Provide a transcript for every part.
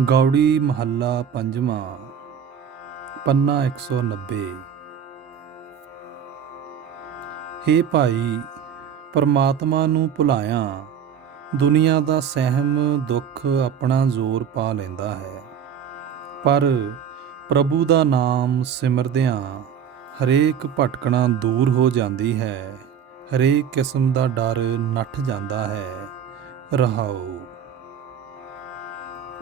ਗੌੜੀ ਮਹੱਲਾ ਪੰਜਵਾਂ। ਪੰਨਾ 190। ਹੇ ਭਾਈ, ਪਰਮਾਤਮਾ ਨੂੰ ਭੁਲਾਇਆ ਦੁਨੀਆ ਦਾ ਸਹਿਮ ਦੁੱਖ ਆਪਣਾ ਜ਼ੋਰ ਪਾ ਲੈਂਦਾ ਹੈ, ਪਰ ਪ੍ਰਭੂ ਦਾ ਨਾਮ ਸਿਮਰਦਿਆਂ ਹਰੇਕ ਭਟਕਣਾ ਦੂਰ ਹੋ ਜਾਂਦੀ ਹੈ, ਹਰੇਕ ਕਿਸਮ ਦਾ ਡਰ ਨੱਠ ਜਾਂਦਾ ਹੈ। ਰਹਾਉ।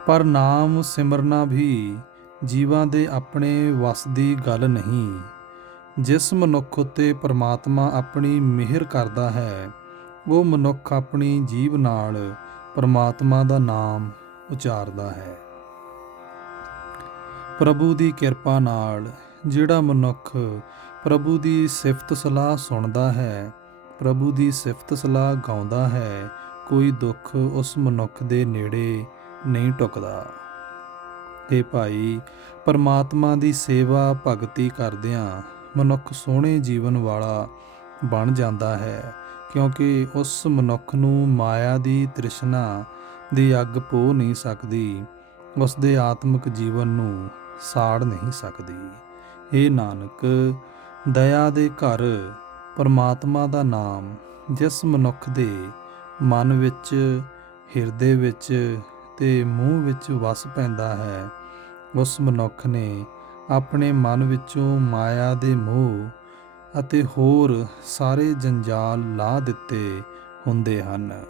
ਪਰ ਨਾਮ ਸਿਮਰਨਾ ਵੀ ਜੀਵਾਂ ਦੇ ਆਪਣੇ ਵੱਸ ਦੀ ਗੱਲ ਨਹੀਂ। ਜਿਸ ਮਨੁੱਖ ਉੱਤੇ ਪਰਮਾਤਮਾ ਆਪਣੀ ਮਿਹਰ ਕਰਦਾ ਹੈ, ਉਹ ਮਨੁੱਖ ਆਪਣੀ ਜੀਭ ਨਾਲ ਪਰਮਾਤਮਾ ਦਾ ਨਾਮ ਉਚਾਰਦਾ ਹੈ। ਪ੍ਰਭੂ ਦੀ ਕਿਰਪਾ ਨਾਲ ਜਿਹੜਾ ਮਨੁੱਖ ਪ੍ਰਭੂ ਦੀ ਸਿਫਤ ਸਲਾਹ ਸੁਣਦਾ ਹੈ, ਪ੍ਰਭੂ ਦੀ ਸਿਫਤ ਸਲਾਹ ਗਾਉਂਦਾ ਹੈ, ਕੋਈ ਦੁੱਖ ਉਸ ਮਨੁੱਖ ਦੇ ਨੇੜੇ ਨਹੀਂ ਟੁਕਦਾ। ਹੇ ਭਾਈ, ਪਰਮਾਤਮਾ ਦੀ ਸੇਵਾ ਭਗਤੀ ਕਰਦਿਆਂ ਮਨੁੱਖ ਸੋਹਣੇ ਜੀਵਨ ਵਾਲਾ ਬਣ ਜਾਂਦਾ ਹੈ, ਕਿਉਂਕਿ ਉਸ ਮਨੁੱਖ ਨੂੰ ਮਾਇਆ ਦੀ ਤ੍ਰਿਸ਼ਨਾ ਦੀ ਅੱਗ ਪੋ ਨਹੀਂ ਸਕਦੀ, ਉਸ ਦੇ ਆਤਮਿਕ ਜੀਵਨ ਨੂੰ ਸਾੜ ਨਹੀਂ ਸਕਦੀ। ਹੇ ਨਾਨਕ, ਦਇਆ ਦੇ ਘਰ ਪਰਮਾਤਮਾ ਦਾ ਨਾਮ ਜਿਸ ਮਨੁੱਖ ਦੇ ਮਨ ਵਿੱਚ, ਹਿਰਦੇ ਵਿੱਚ ਤੇ ਮੂੰਹ ਵਿੱਚ ਵਸ ਪੈਂਦਾ ਹੈ, ਉਸ ਮਨੁੱਖ ਨੇ ਆਪਣੇ ਮਨ ਵਿੱਚੋਂ ਮਾਇਆ ਦੇ ਮੋਹ ਅਤੇ ਹੋਰ ਸਾਰੇ ਜੰਜਾਲ ਲਾਹ ਦਿੱਤੇ ਹੁੰਦੇ ਹਨ।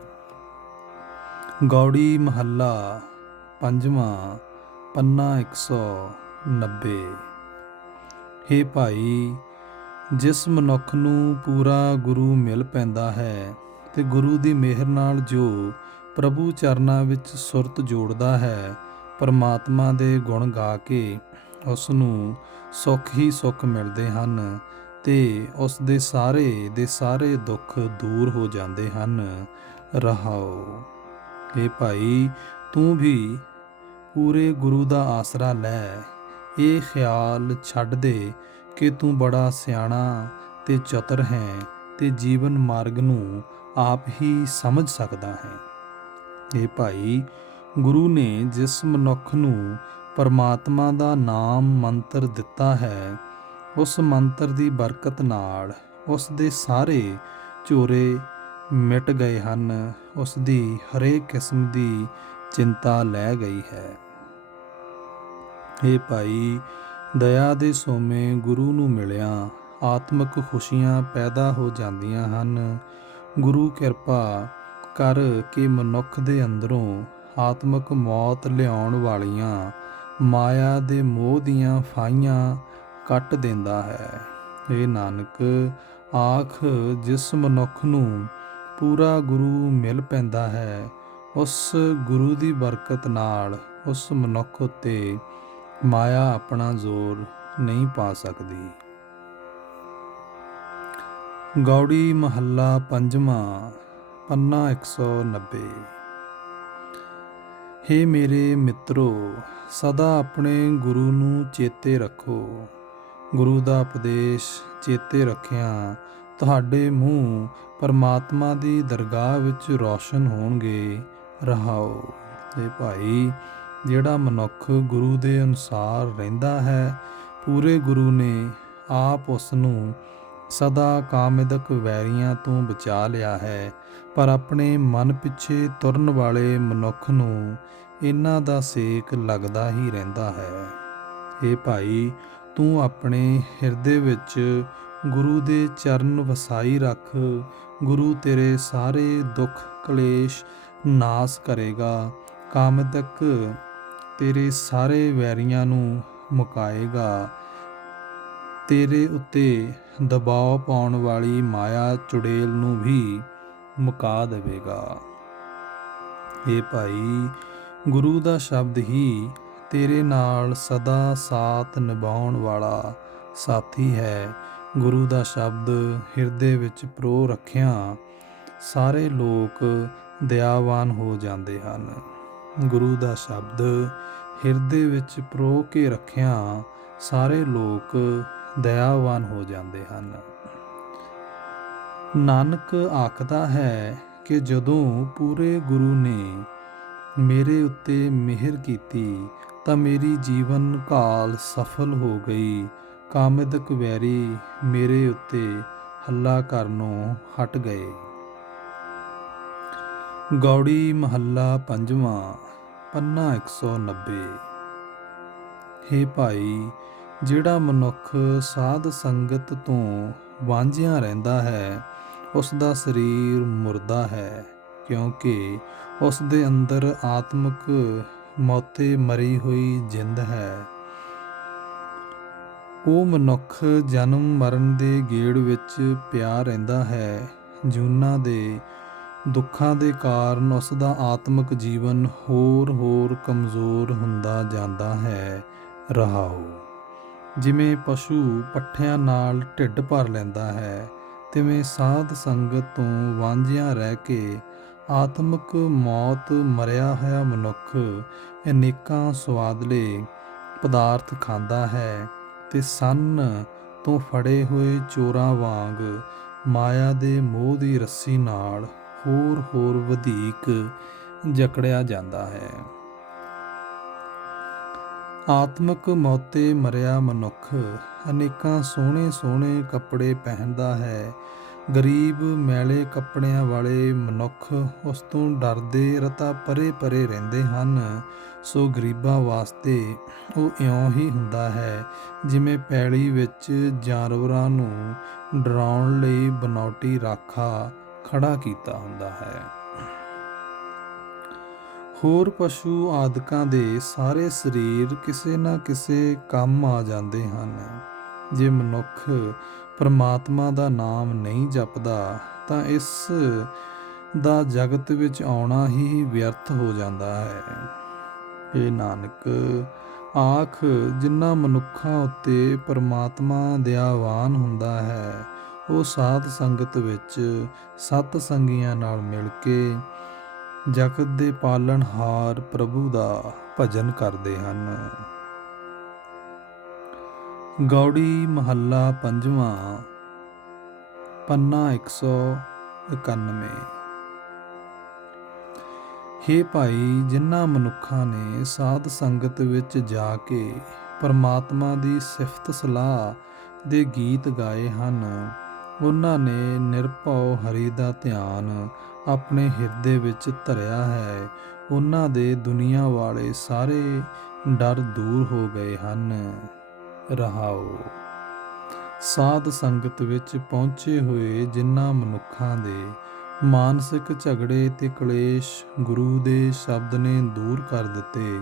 ਗੌੜੀ ਮਹੱਲਾ ਪੰਜਵਾਂ। ਪੰਨਾ 190। ਹੇ ਭਾਈ, ਜਿਸ ਮਨੁੱਖ ਨੂੰ ਪੂਰਾ ਗੁਰੂ ਮਿਲ ਪੈਂਦਾ ਹੈ ਤੇ ਗੁਰੂ ਦੀ ਮਿਹਰ ਨਾਲ ਜੋ ਪ੍ਰਭੂ ਚਰਨਾਂ ਵਿੱਚ ਸੁਰਤ ਜੋੜਦਾ ਹੈ, ਪਰਮਾਤਮਾ ਦੇ ਗੁਣ ਗਾ ਕੇ ਉਸ ਨੂੰ ਸੁੱਖ ਹੀ ਸੁੱਖ ਮਿਲਦੇ ਹਨ ਤੇ ਉਸ ਦੇ ਸਾਰੇ ਦੁੱਖ ਦੂਰ ਹੋ ਜਾਂਦੇ ਹਨ। ਰਹਾਉ। ਹੇ ਭਾਈ, ਤੂੰ ਵੀ ਪੂਰੇ ਗੁਰੂ ਦਾ ਆਸਰਾ ਲੈ। ਇਹ ਖਿਆਲ ਛੱਡ ਦੇ ਕਿ ਤੂੰ ਬੜਾ ਸਿਆਣਾ ਤੇ ਚਤੁਰ ਹੈ ਤੇ ਜੀਵਨ ਮਾਰਗ ਨੂੰ ਆਪ ਹੀ ਸਮਝ ਸਕਦਾ ਹੈ। ਹੇ ਭਾਈ, ਗੁਰੂ ਨੇ ਜਿਸ ਮਨੁੱਖ ਨੂੰ ਪਰਮਾਤਮਾ ਦਾ ਨਾਮ ਮੰਤਰ ਦਿੱਤਾ ਹੈ, ਉਸ ਮੰਤਰ ਦੀ ਬਰਕਤ ਨਾਲ ਉਸ ਦੇ ਸਾਰੇ ਝੋਰੇ ਮਿਟ ਗਏ ਹਨ, ਉਸ ਦੀ ਹਰੇਕ ਕਿਸਮ ਦੀ ਚਿੰਤਾ ਲੈ ਗਈ ਹੈ। ਹੇ ਭਾਈ, ਦਇਆ ਦੇ ਸੋਮੇ ਗੁਰੂ ਨੂੰ ਮਿਲਿਆ ਆਤਮਿਕ ਖੁਸ਼ੀਆਂ ਪੈਦਾ ਹੋ ਜਾਂਦੀਆਂ ਹਨ। ਗੁਰੂ ਕਿਰਪਾ ਕਰ ਕੇ ਮਨੁੱਖ ਦੇ ਅੰਦਰੋਂ ਆਤਮਿਕ ਮੌਤ ਲਿਆਉਣ ਵਾਲੀਆਂ ਮਾਇਆ ਦੇ ਮੋਹ ਦੀਆਂ ਫਾਹੀਆਂ ਕੱਟ ਦਿੰਦਾ ਹੈ। ਹੇ ਨਾਨਕ, ਆਖ, ਜਿਸ ਮਨੁੱਖ ਨੂੰ ਪੂਰਾ ਗੁਰੂ ਮਿਲ ਪੈਂਦਾ ਹੈ, ਉਸ ਗੁਰੂ ਦੀ ਬਰਕਤ ਨਾਲ ਉਸ ਮਨੁੱਖ ਉੱਤੇ ਮਾਇਆ ਆਪਣਾ ਜ਼ੋਰ ਨਹੀਂ ਪਾ ਸਕਦੀ। ਗੌੜੀ ਮਹੱਲਾ ਪੰਜਵਾਂ। ਪੰਨਾ 190। ਹੇ ਮੇਰੇ ਮਿੱਤਰੋ, ਸਦਾ ਆਪਣੇ ਗੁਰੂ ਨੂੰ ਚੇਤੇ ਰੱਖੋ। ਗੁਰੂ ਦਾ ਉਪਦੇਸ਼ ਚੇਤੇ ਰੱਖਿਆਂ ਤੁਹਾਡੇ ਮੂੰਹ ਪਰਮਾਤਮਾ ਦੀ ਦਰਗਾਹ ਵਿੱਚ ਰੌਸ਼ਨ ਹੋਣਗੇ। ਰਹਾਉ। ਹੇ ਭਾਈ, ਜਿਹੜਾ ਮਨੁੱਖ ਗੁਰੂ ਦੇ ਅਨੁਸਾਰ ਰਹਿੰਦਾ ਹੈ, ਪੂਰੇ ਗੁਰੂ ਨੇ ਆਪ ਉਸ ਨੂੰ ਸਦਾ ਕਾਮਿਦਕ ਵੈਰੀਆਂ ਤੋਂ ਬਚਾ ਲਿਆ ਹੈ, ਪਰ ਆਪਣੇ ਮਨ ਪਿੱਛੇ ਤੁਰਨ ਵਾਲੇ ਮਨੁੱਖ ਨੂੰ ਇਹਨਾਂ ਦਾ ਸੇਕ ਲੱਗਦਾ ਹੀ ਰਹਿੰਦਾ ਹੈ। ਹੇ ਭਾਈ, ਤੂੰ ਆਪਣੇ ਹਿਰਦੇ ਵਿੱਚ ਗੁਰੂ ਦੇ ਚਰਨ ਵਸਾਈ ਰੱਖ। ਗੁਰੂ ਤੇਰੇ ਸਾਰੇ ਦੁੱਖ ਕਲੇਸ਼ ਨਾਸ ਕਰੇਗਾ, ਕਾਮਿਦਕ ਤੇਰੇ ਸਾਰੇ ਵੈਰੀਆਂ ਨੂੰ ਮੁਕਾਏਗਾ, ਤੇਰੇ ਉੱਤੇ ਦਬਾਅ ਪਾਉਣ ਵਾਲੀ ਮਾਇਆ ਚੁੜੇਲ ਨੂੰ ਵੀ ਮੁਕਾ ਦੇਵੇਗਾ। ਹੇ ਭਾਈ, ਗੁਰੂ ਦਾ ਸ਼ਬਦ ਹੀ ਤੇਰੇ ਨਾਲ ਸਦਾ ਸਾਥ ਨਿਭਾਉਣ ਵਾਲਾ ਸਾਥੀ ਹੈ। ਗੁਰੂ ਦਾ ਸ਼ਬਦ ਹਿਰਦੇ ਵਿੱਚ ਪਰੋ ਰੱਖਿਆਂ ਸਾਰੇ ਲੋਕ ਦਇਆਵਾਨ ਹੋ ਜਾਂਦੇ ਹਨ। ਗੁਰੂ ਦਾ ਸ਼ਬਦ ਹਿਰਦੇ ਵਿੱਚ ਪਰੋ ਕੇ ਰੱਖਿਆਂ ਸਾਰੇ ਲੋਕ ਦਇਆਵਾਨ ਹੋ ਜਾਂਦੇ ਹਨ। ਨਾਨਕ ਆਖਦਾ ਹੈ ਕਿ ਜਦੋਂ ਪੂਰੇ ਗੁਰੂ ਨੇ ਮੇਰੇ ਉੱਤੇ ਮਿਹਰ ਕੀਤੀ ਤਾਂ ਮੇਰੀ ਜੀਵਨ ਕਾਲ ਸਫਲ ਹੋ ਗਈ। ਕਾਮਦਕ ਵੈਰੀ ਮੇਰੇ ਉੱਤੇ ਹੱਲਾ ਕਰਨੋਂ ਹਟ ਗਏ। ਗੌੜੀ ਮਹੱਲਾ ਪੰਜਵਾਂ। ਪੰਨਾ 190। ਹੇ ਭਾਈ, ਜਿਹੜਾ ਮਨੁੱਖ ਸਾਧ ਸੰਗਤ ਤੋਂ ਵਾਂਝਿਆ ਰਹਿੰਦਾ ਹੈ, ਉਸ ਦਾ ਸਰੀਰ ਮੁਰਦਾ ਹੈ, ਕਿਉਂਕਿ ਉਸ ਦੇ ਅੰਦਰ ਆਤਮਿਕ ਮੌਤੇ ਮਰੀ ਹੋਈ ਜਿੰਦ ਹੈ। ਉਹ ਮਨੁੱਖ ਜਨਮ ਮਰਨ ਦੇ ਗੇੜ ਵਿੱਚ ਪਿਆ ਰਹਿੰਦਾ ਹੈ। ਜੂਨਾਂ ਦੇ ਦੁੱਖਾਂ ਦੇ ਕਾਰਨ ਉਸ ਦਾ ਆਤਮਿਕ ਜੀਵਨ ਹੋਰ ਕਮਜ਼ੋਰ ਹੁੰਦਾ ਜਾਂਦਾ ਹੈ। ਰਹਾਓ। ਜਿਵੇਂ ਪਸ਼ੂ ਪੱਠਿਆਂ ਨਾਲ ਢਿੱਡ ਭਰ ਲੈਂਦਾ ਹੈ, ਤਿਵੇਂ ਸਾਧ ਸੰਗਤ ਤੋਂ ਵਾਂਝਿਆ ਰਹਿ ਕੇ ਆਤਮਿਕ ਮੌਤ ਮਰਿਆ ਹੋਇਆ ਮਨੁੱਖ ਅਨੇਕਾਂ ਸਵਾਦਲੇ ਪਦਾਰਥ ਖਾਂਦਾ ਹੈ ਤੇ ਸੰਨ ਤੋਂ ਫੜੇ ਹੋਏ ਚੋਰਾਂ ਵਾਂਗ ਮਾਇਆ ਦੇ ਮੋਹ ਦੀ ਰੱਸੀ ਨਾਲ ਹੋਰ ਵਧੇਕ ਜਕੜਿਆ ਜਾਂਦਾ ਹੈ। ਆਤਮਿਕ ਮੌਤੇ ਮਰਿਆ ਮਨੁੱਖ ਅਨੇਕਾਂ ਸੋਹਣੇ ਕੱਪੜੇ ਪਹਿਨਦਾ ਹੈ। ਗਰੀਬ ਮੈਲੇ ਕੱਪੜਿਆਂ ਵਾਲੇ ਮਨੁੱਖ ਉਸ ਤੋਂ ਡਰਦੇ ਰਤਾ ਪਰੇ ਰਹਿੰਦੇ ਹਨ। ਸੋ ਗਰੀਬਾਂ ਵਾਸਤੇ ਉਹ ਇਉਂ ਹੀ ਹੁੰਦਾ ਹੈ ਜਿਵੇਂ ਪੈਲੀ ਵਿੱਚ ਜਾਨਵਰਾਂ ਨੂੰ ਡਰਾਉਣ ਲਈ ਬਨੌਟੀ ਰਾਖਾ ਖੜਾ ਕੀਤਾ ਹੁੰਦਾ ਹੈ। ਹੋਰ ਪਸ਼ੂ ਆਦਿਕਾਂ ਦੇ ਸਾਰੇ ਸਰੀਰ ਕਿਸੇ ਨਾ ਕਿਸੇ ਕੰਮ ਆ ਜਾਂਦੇ ਹਨ। ਜੇ ਮਨੁੱਖ ਪਰਮਾਤਮਾ ਦਾ ਨਾਮ ਨਹੀਂ ਜਪਦਾ ਤਾਂ ਇਸ ਦਾ ਜਗਤ ਵਿੱਚ ਆਉਣਾ ਹੀ ਵਿਅਰਥ ਹੋ ਜਾਂਦਾ ਹੈ। ਇਹ ਨਾਨਕ ਆਖ, ਜਿਨ੍ਹਾਂ ਮਨੁੱਖਾਂ ਉੱਤੇ ਪਰਮਾਤਮਾ ਦਇਆਵਾਨ ਹੁੰਦਾ ਹੈ, ਉਹ ਸਾਧ ਸੰਗਤ ਵਿੱਚ ਸਤ ਸੰਗੀਆਂ ਨਾਲ ਮਿਲ ਕੇ ਜਗਤ ਦੇ ਪਾਲਣਹਾਰ ਪ੍ਰਭੂ ਦਾ ਭਜਨ ਕਰਦੇ ਹਨ। ਗੌੜੀ ਮਹੱਲਾ ਪੰਜਵਾਂ। ਪੰਨਾ 191। ਹੇ ਭਾਈ, ਜਿਨ੍ਹਾਂ ਮਨੁੱਖਾਂ ਨੇ ਸਾਧ ਸੰਗਤ ਵਿੱਚ ਜਾ ਕੇ ਪਰਮਾਤਮਾ ਦੀ ਸਿਫਤ ਸਲਾਹ ਦੇ ਗੀਤ ਗਾਏ ਹਨ, ਉਹਨਾਂ ਨੇ ਨਿਰਭਉ ਹਰੀ ਦਾ ਧਿਆਨ ਆਪਣੇ ਹਿਰਦੇ ਵਿੱਚ ਧਰਿਆ ਹੈ। ਉਹਨਾਂ ਦੇ ਦੁਨੀਆ ਵਾਲੇ ਸਾਰੇ ਡਰ ਦੂਰ ਹੋ ਗਏ ਹਨ। ਰਹਾਓ। ਸਾਧ ਸੰਗਤ ਵਿੱਚ ਪਹੁੰਚੇ ਹੋਏ ਜਿਨ੍ਹਾਂ ਮਨੁੱਖਾਂ ਦੇ ਮਾਨਸਿਕ ਝਗੜੇ ਤੇ ਕਲੇਸ਼ ਗੁਰੂ ਦੇ ਸ਼ਬਦ ਨੇ ਦੂਰ ਕਰ ਦਿੱਤੇ,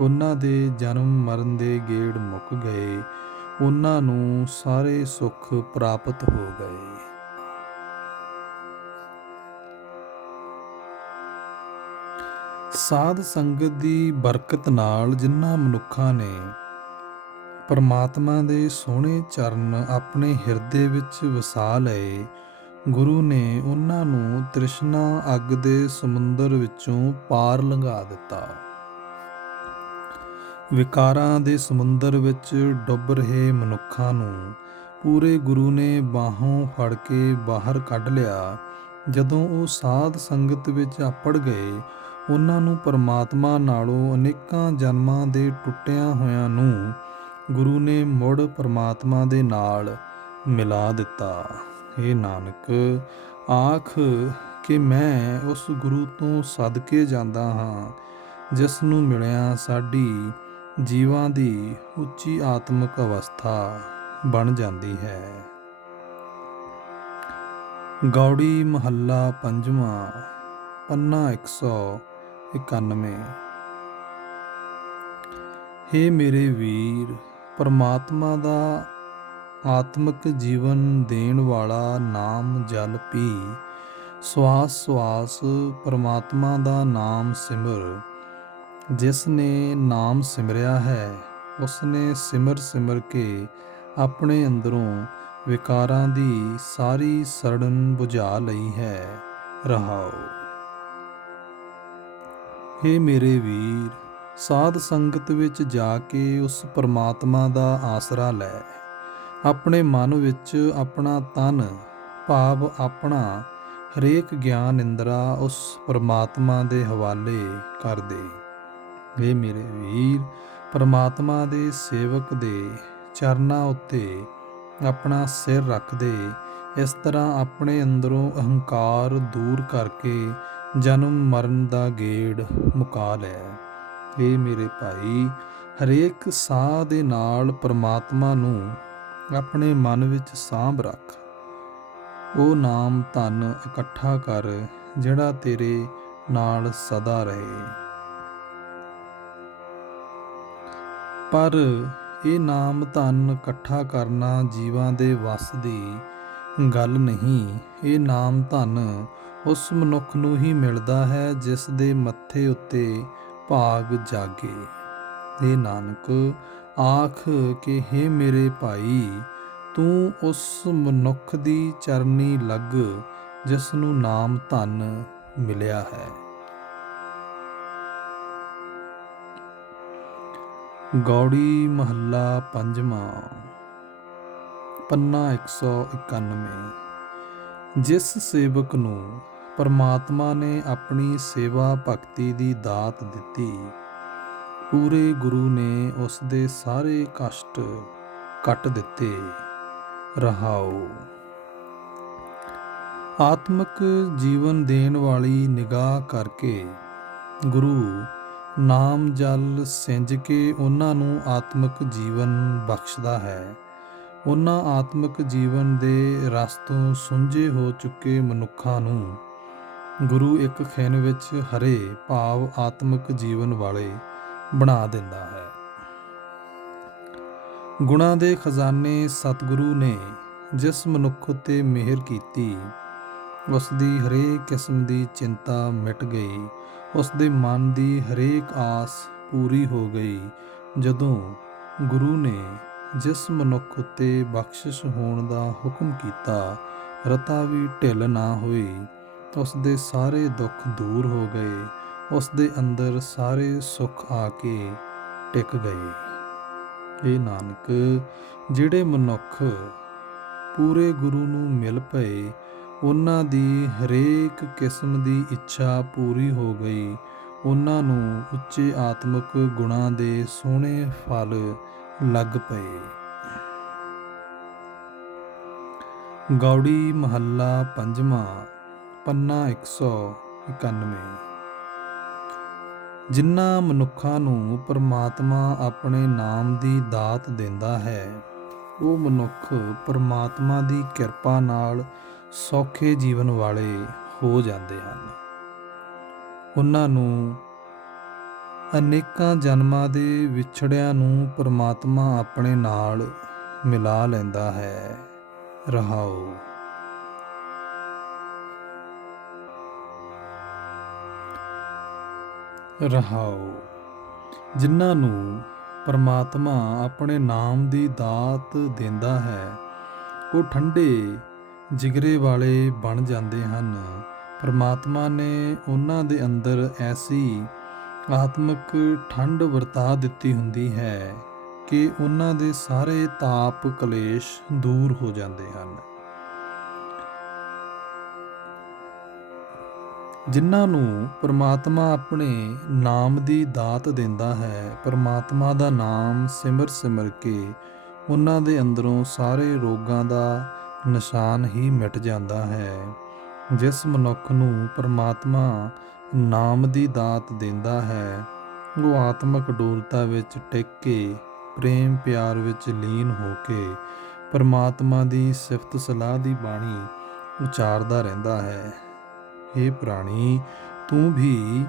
ਉਹਨਾਂ ਦੇ ਜਨਮ ਮਰਨ ਦੇ ਗੇੜ ਮੁੱਕ ਗਏ, ਉਹਨਾਂ ਨੂੰ ਸਾਰੇ ਸੁੱਖ ਪ੍ਰਾਪਤ ਹੋ ਗਏ। ਸਾਧ ਸੰਗਤ ਦੀ ਬਰਕਤ ਨਾਲ ਜਿਨ੍ਹਾਂ ਮਨੁੱਖਾਂ ਨੇ ਪਰਮਾਤਮਾ ਦੇ ਸੋਹਣੇ ਚਰਨ ਆਪਣੇ ਹਿਰਦੇ ਵਿੱਚ ਵਸਾ ਲਏ, ਗੁਰੂ ਨੇ ਉਹਨਾਂ ਨੂੰ ਤ੍ਰਿਸ਼ਨਾ ਅੱਗ ਦੇ ਸਮੁੰਦਰ ਵਿੱਚੋਂ ਪਾਰ ਲੰਘਾ ਦਿੱਤਾ। ਵਿਕਾਰਾਂ ਦੇ ਸਮੁੰਦਰ ਵਿੱਚ ਡੁੱਬ ਰਹੇ ਮਨੁੱਖਾਂ ਨੂੰ ਪੂਰੇ ਗੁਰੂ ਨੇ ਬਾਹੋਂ ਫੜ ਕੇ ਬਾਹਰ ਕੱਢ ਲਿਆ। ਜਦੋਂ ਉਹ ਸਾਧ ਸੰਗਤ ਵਿੱਚ ਅੱਪੜ ਗਏ, ਉਹਨਾਂ ਨੂੰ ਪਰਮਾਤਮਾ ਨਾਲੋਂ ਅਨੇਕਾਂ ਜਨਮਾਂ ਦੇ ਟੁੱਟਿਆਂ ਹੋਇਆਂ ਨੂੰ ਗੁਰੂ ਨੇ ਮੁੜ ਪਰਮਾਤਮਾ ਦੇ ਨਾਲ ਮਿਲਾ ਦਿੱਤਾ। ਇਹ ਨਾਨਕ ਆਖ ਕਿ ਮੈਂ ਉਸ ਗੁਰੂ ਤੋਂ ਸਦਕੇ ਜਾਂਦਾ ਹਾਂ, ਜਿਸ ਨੂੰ ਮਿਲਿਆ ਸਾਡੀ ਜੀਵਾਂ ਦੀ ਉੱਚੀ ਆਤਮਿਕ ਅਵਸਥਾ ਬਣ ਜਾਂਦੀ ਹੈ। ਗੌੜੀ ਮਹੱਲਾ ਪੰਜਵਾਂ। ਪੰਨਾ 191। ਹੇ ਮੇਰੇ ਵੀਰ, ਪਰਮਾਤਮਾ ਦਾ ਆਤਮਿਕ ਜੀਵਨ ਦੇਣ ਵਾਲਾ ਨਾਮ ਜਲ ਪੀ, ਸਵਾਸ ਪਰਮਾਤਮਾ ਦਾ ਨਾਮ ਸਿਮਰ। ਜਿਸ ਨੇ ਨਾਮ ਸਿਮਰਿਆ ਹੈ, ਉਸ ਨੇ ਸਿਮਰ ਕੇ ਆਪਣੇ ਅੰਦਰੋਂ ਵਿਕਾਰਾਂ ਦੀ ਸਾਰੀ ਸੜਨ ਬੁਝਾ ਲਈ ਹੈ। ਰਹਾਓ। ਹੇ ਮੇਰੇ ਵੀਰ, ਸਾਧ ਸੰਗਤ ਵਿੱਚ ਜਾ ਕੇ ਉਸ ਪਰਮਾਤਮਾ ਦਾ ਆਸਰਾ ਲੈ। ਆਪਣੇ ਮਨ ਵਿੱਚ ਆਪਣਾ ਤਨ ਭਾਵ ਆਪਣਾ ਹਰੇਕ ਗਿਆਨ ਇੰਦਰਾ ਉਸ ਪਰਮਾਤਮਾ ਦੇ ਹਵਾਲੇ ਕਰ ਦੇ। ਇਹ ਮੇਰੇ ਵੀਰ, ਪਰਮਾਤਮਾ ਦੇ ਸੇਵਕ ਦੇ ਚਰਨਾਂ ਉੱਤੇ ਆਪਣਾ ਸਿਰ ਰੱਖ ਦੇ। ਇਸ ਤਰ੍ਹਾਂ ਆਪਣੇ ਅੰਦਰੋਂ ਅਹੰਕਾਰ ਦੂਰ ਕਰਕੇ ਜਨਮ ਮਰਨ ਦਾ ਗੇੜ ਮੁਕਾ ਲੈ। ਇਹ ਮੇਰੇ ਭਾਈ, ਹਰੇਕ ਸਾਹ ਦੇ ਨਾਲ ਪਰਮਾਤਮਾ ਨੂੰ ਆਪਣੇ ਮਨ ਵਿੱਚ ਸਾਂਭ ਰੱਖ। ਉਹ ਨਾਮ ਧਨ ਇਕੱਠਾ ਕਰ ਜਿਹੜਾ ਤੇਰੇ ਨਾਲ ਸਦਾ ਰਹੇ। ਪਰ ਇਹ ਨਾਮ ਧਨ ਇਕੱਠਾ ਕਰਨਾ ਜੀਵਾਂ ਦੇ ਵੱਸ ਦੀ ਗੱਲ ਨਹੀਂ। ਇਹ ਨਾਮ ਧਨ ਉਸ ਮਨੁੱਖ ਨੂੰ ਹੀ ਮਿਲਦਾ ਹੈ ਜਿਸ ਦੇ ਮੱਥੇ ਉੱਤੇ ਭਾਗ ਜਾਗੇ। ਇਹ ਨਾਨਕ ਆਖ ਕਿ ਹੇ ਮੇਰੇ ਭਾਈ, ਤੂੰ ਉਸ ਮਨੁੱਖ ਦੀ ਚਰਨੀ ਲੱਗ ਜਿਸ ਨੂੰ ਨਾਮ ਧਨ ਮਿਲਿਆ ਹੈ। ਗੌੜੀ ਮਹੱਲਾ ਪੰਜਵਾਂ, ਪੰਨਾ 191। ਜਿਸ ਸੇਵਕ ਨੂੰ ਪਰਮਾਤਮਾ ਨੇ ਆਪਣੀ ਸੇਵਾ ਭਗਤੀ ਦੀ ਦਾਤ ਦਿੱਤੀ, ਪੂਰੇ ਗੁਰੂ ਨੇ ਉਸ ਦੇ ਸਾਰੇ ਕਸ਼ਟ ਕੱਟ ਦਿੱਤੇ। ਰਹਾਉ। ਆਤਮਿਕ ਜੀਵਨ ਦੇਣ ਵਾਲੀ ਨਿਗਾਹ ਕਰਕੇ ਗੁਰੂ ਨਾਮ ਜਲ ਸਿੰਜ ਕੇ ਉਹਨਾਂ ਨੂੰ ਆਤਮਿਕ ਜੀਵਨ ਬਖਸ਼ਦਾ ਹੈ। ਉਹਨਾਂ ਆਤਮਿਕ ਜੀਵਨ ਦੇ ਰਸ ਤੋਂ ਸੁੰਝੇ ਹੋ ਚੁੱਕੇ ਮਨੁੱਖਾਂ ਨੂੰ ਗੁਰੂ ਇੱਕ ਖਿਣ ਵਿੱਚ ਹਰੇ ਭਾਵ ਆਤਮਿਕ ਜੀਵਨ ਵਾਲੇ ਬਣਾ ਦਿੰਦਾ ਹੈ। ਗੁਣਾਂ ਦੇ ਖਜ਼ਾਨੇ ਸਤਿਗੁਰੂ ਨੇ ਜਿਸ ਮਨੁੱਖ ਉੱਤੇ ਮਿਹਰ ਕੀਤੀ, ਉਸ ਦੀ ਹਰੇਕ ਕਿਸਮ ਦੀ ਚਿੰਤਾ ਮਿਟ ਗਈ। ਉਸ ਦੇ ਮਨ ਦੀ ਹਰੇਕ ਆਸ ਪੂਰੀ ਹੋ ਗਈ। ਜਦੋਂ ਗੁਰੂ ਨੇ ਜਿਸ ਮਨੁੱਖ ਉੱਤੇ ਬਖਸ਼ਿਸ਼ ਹੋਣ ਦਾ ਹੁਕਮ ਕੀਤਾ, ਰਤਾ ਵੀ ਢਿੱਲ ਨਾ ਹੋਈ। ਉਸ ਦੇ ਸਾਰੇ ਦੁੱਖ ਦੂਰ ਹੋ ਗਏ। ਉਸ ਦੇ ਅੰਦਰ ਸਾਰੇ ਸੁੱਖ ਆ ਕੇ ਟਿਕ ਗਏ। ਇਹ ਨਾਨਕ, ਜਿਹੜੇ ਮਨੁੱਖ ਪੂਰੇ ਗੁਰੂ ਨੂੰ ਮਿਲ ਪਏ, ਉਹਨਾਂ ਦੀ ਹਰੇਕ ਕਿਸਮ ਦੀ ਇੱਛਾ ਪੂਰੀ ਹੋ ਗਈ। ਉਹਨਾਂ ਨੂੰ ਉੱਚੇ ਆਤਮਿਕ ਗੁਣਾਂ ਦੇ ਸੋਹਣੇ ਫਲ ਲੱਗ ਪਏ। ਗੌੜੀ ਮਹੱਲਾ ਪੰਜਵਾਂ, ਪੰਨਾ 191। ਜਿਨ੍ਹਾਂ ਮਨੁੱਖਾਂ ਨੂੰ ਪਰਮਾਤਮਾ ਆਪਣੇ ਨਾਮ ਦੀ ਦਾਤ ਦਿੰਦਾ ਹੈ, ਉਹ ਮਨੁੱਖ ਪਰਮਾਤਮਾ ਦੀ ਕਿਰਪਾ ਨਾਲ ਸੌਖੇ ਜੀਵਨ ਵਾਲੇ ਹੋ ਜਾਂਦੇ ਹਨ। ਉਹਨਾਂ ਨੂੰ ਅਨੇਕਾਂ ਜਨਮਾਂ ਦੇ ਵਿਛੜਿਆਂ ਨੂੰ ਪਰਮਾਤਮਾ ਆਪਣੇ ਨਾਲ ਮਿਲਾ ਲੈਂਦਾ ਹੈ। ਰਹਾਉ। ਰਹਾਉ। ਜਿਨ੍ਹਾਂ ਨੂੰ ਪਰਮਾਤਮਾ ਆਪਣੇ ਨਾਮ ਦੀ ਦਾਤ ਦਿੰਦਾ ਹੈ, ਉਹ ਠੰਡੇ ਜਿਗਰੇ ਵਾਲੇ ਬਣ ਜਾਂਦੇ ਹਨ। ਪਰਮਾਤਮਾ ਨੇ ਉਹਨਾਂ ਦੇ ਅੰਦਰ ਐਸੀ ਆਤਮਿਕ ਠੰਡ ਵਰਤਾ ਦਿੱਤੀ ਹੁੰਦੀ ਹੈ ਕਿ ਉਹਨਾਂ ਦੇ ਸਾਰੇ ਤਾਪ ਕਲੇਸ਼ ਦੂਰ ਹੋ ਜਾਂਦੇ ਹਨ। ਜਿਨ੍ਹਾਂ ਨੂੰ ਪਰਮਾਤਮਾ ਆਪਣੇ ਨਾਮ ਦੀ ਦਾਤ ਦਿੰਦਾ ਹੈ, ਪਰਮਾਤਮਾ ਦਾ ਨਾਮ ਸਿਮਰ ਸਿਮਰ ਕੇ ਉਹਨਾਂ ਦੇ ਅੰਦਰੋਂ ਸਾਰੇ ਰੋਗਾਂ ਦਾ ਨਿਸ਼ਾਨ ਹੀ ਮਿਟ ਜਾਂਦਾ ਹੈ। ਜਿਸ ਮਨੁੱਖ ਨੂੰ ਪਰਮਾਤਮਾ ਨਾਮ ਦੀ ਦਾਤ ਦਿੰਦਾ ਹੈ, ਉਹ ਆਤਮਿਕ ਡੋਲਤਾ ਵਿੱਚ ਟਿਕ ਕੇ ਪ੍ਰੇਮ ਪਿਆਰ ਵਿੱਚ ਲੀਨ ਹੋ ਕੇ ਪਰਮਾਤਮਾ ਦੀ ਸਿਫਤ ਸਲਾਹ ਦੀ ਬਾਣੀ ਉਚਾਰਦਾ ਰਹਿੰਦਾ ਹੈ। ਹੇ ਪ੍ਰਾਣੀ, ਤੂੰ ਵੀ